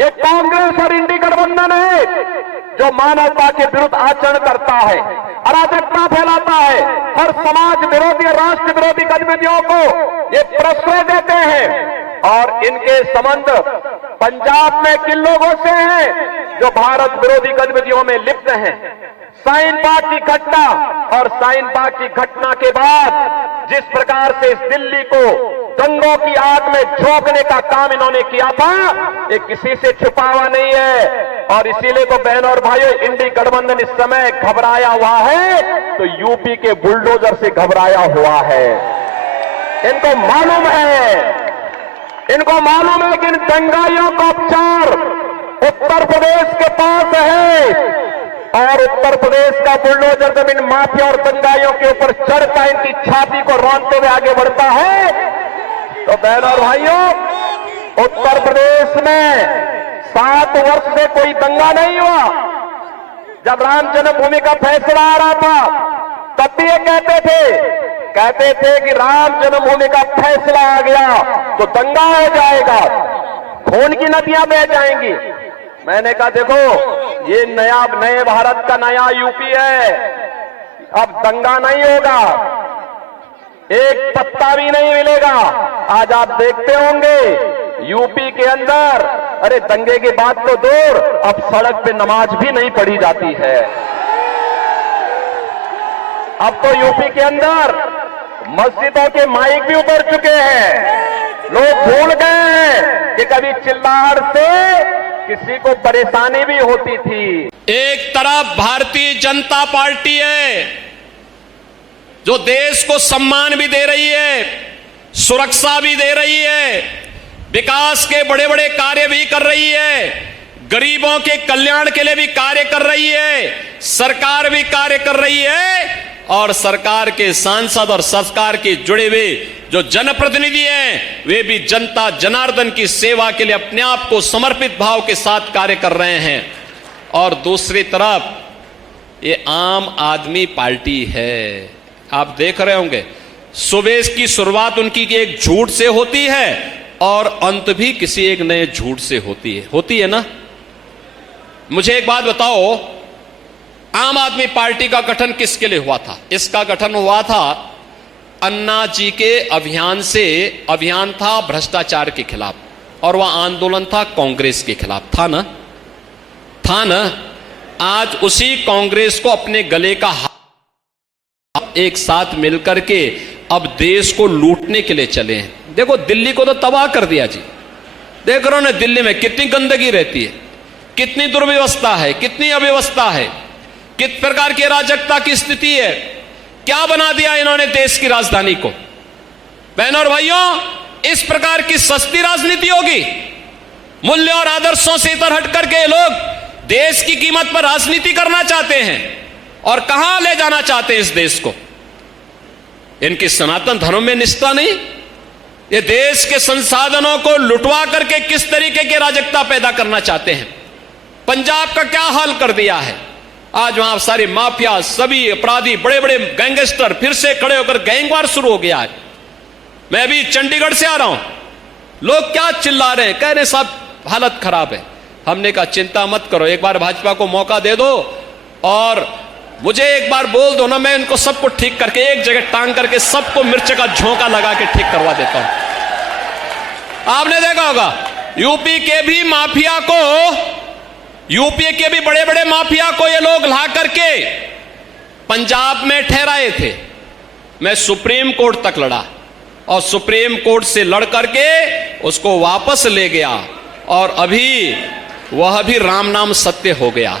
ये कांग्रेस और इंडी गठबंधन है जो मानवता के विरुद्ध आचरण करता है, अराजकता फैलाता है, हर समाज विरोधी और राष्ट्र विरोधी गतिविधियों को ये प्रश्रय देते हैं और इनके संबंध पंजाब में किन लोगों से हैं जो भारत विरोधी गतिविधियों में लिप्त हैं। शाहीन बाग की घटना और शाहीन बाग की घटना के बाद जिस प्रकार से इस दिल्ली को दंगों की आग में झोंकने का काम इन्होंने किया था, ये किसी से छुपा हुआ नहीं है। और इसीलिए तो बहन और भाइयों, इंडी गठबंधन इस समय घबराया हुआ है तो यूपी के बुलडोजर से घबराया हुआ है। इनको मालूम है कि इन दंगाइयों का उपचार उत्तर प्रदेश के पास है और उत्तर प्रदेश का बुलडोजर जब इन माफिया और दंगाइयों के ऊपर चढ़ता इनकी छाती को रौंदते हुए आगे बढ़ता है तो बहन और भाइयों, उत्तर प्रदेश में 7 वर्ष से कोई दंगा नहीं हुआ। जब राम जन्मभूमि का फैसला आ रहा था तब भी ये कहते थे कि राम जन्मभूमि का फैसला आ गया तो दंगा हो जाएगा, खून की नदियां बह जाएंगी। मैंने कहा देखो, ये नए भारत का नया यूपी है, अब दंगा नहीं होगा, एक पत्ता भी नहीं मिलेगा। आज आप देखते होंगे यूपी के अंदर, अरे दंगे की बात तो दूर, अब सड़क पे नमाज भी नहीं पढ़ी जाती है। अब तो यूपी के अंदर मस्जिदों के माइक भी उतर चुके हैं। लोग भूल गए हैं कि कभी चिल्लाहट से किसी को परेशानी भी होती थी। एक तरफ भारतीय जनता पार्टी है जो देश को सम्मान भी दे रही है, सुरक्षा भी दे रही है, विकास के बड़े बड़े कार्य भी कर रही है, गरीबों के कल्याण के लिए भी कार्य कर रही है, सरकार भी कार्य कर रही है और सरकार के सांसद और सरकार के जुड़े हुए जो जनप्रतिनिधि हैं वे भी जनता जनार्दन की सेवा के लिए अपने आप को समर्पित भाव के साथ कार्य कर रहे हैं। और दूसरी तरफ ये आम आदमी पार्टी है, आप देख रहे होंगे सुबह की शुरुआत उनकी एक झूठ से होती है और अंत भी किसी एक नए झूठ से होती है ना। मुझे एक बात बताओ, आम आदमी पार्टी का गठन किसके लिए हुआ था? इसका गठन हुआ था अन्ना जी के अभियान था भ्रष्टाचार के खिलाफ और वह आंदोलन था कांग्रेस के खिलाफ, था ना। आज उसी कांग्रेस को अपने गले का हाथ एक साथ मिलकर के अब देश को लूटने के लिए चले हैं। देखो दिल्ली को तो तबाह कर दिया जी, देख रहे हो ना दिल्ली में कितनी गंदगी रहती है, कितनी दुर्व्यवस्था है, कितनी अव्यवस्था है, किस प्रकार की अराजकता की स्थिति है। क्या बना दिया इन्होंने देश की राजधानी को। बहनों और भाइयों, इस प्रकार की सस्ती राजनीति होगी, मूल्य और आदर्शों से इधर हट करके लोग देश की कीमत पर राजनीति करना चाहते हैं और कहां ले जाना चाहते हैं इस देश को। इनकी सनातन धर्म में निष्ठा नहीं, ये देश के संसाधनों को लुटवा करके किस तरीके की अराजकता पैदा करना चाहते हैं। पंजाब का क्या हाल कर दिया है, आज वहां सारे माफिया, सभी अपराधी, बड़े बड़े गैंगस्टर फिर से खड़े होकर गैंगवार शुरू हो गया है। मैं भी चंडीगढ़ से आ रहा हूं, लोग क्या चिल्ला रहे हैं, कह रहे साहब हालत खराब है। हमने कहा चिंता मत करो, एक बार भाजपा को मौका दे दो और मुझे एक बार बोल दो ना, मैं इनको सबको ठीक करके एक जगह टांग करके सबको मिर्च का झोंका लगा के ठीक करवा देता हूं। आपने देखा होगा यूपी के भी माफिया को, यूपी के भी बड़े बड़े माफिया को ये लोग ला करके पंजाब में ठहराए थे। मैं सुप्रीम कोर्ट तक लड़ा और सुप्रीम कोर्ट से लड़ करके उसको वापस ले गया और अभी वह भी राम नाम सत्य हो गया।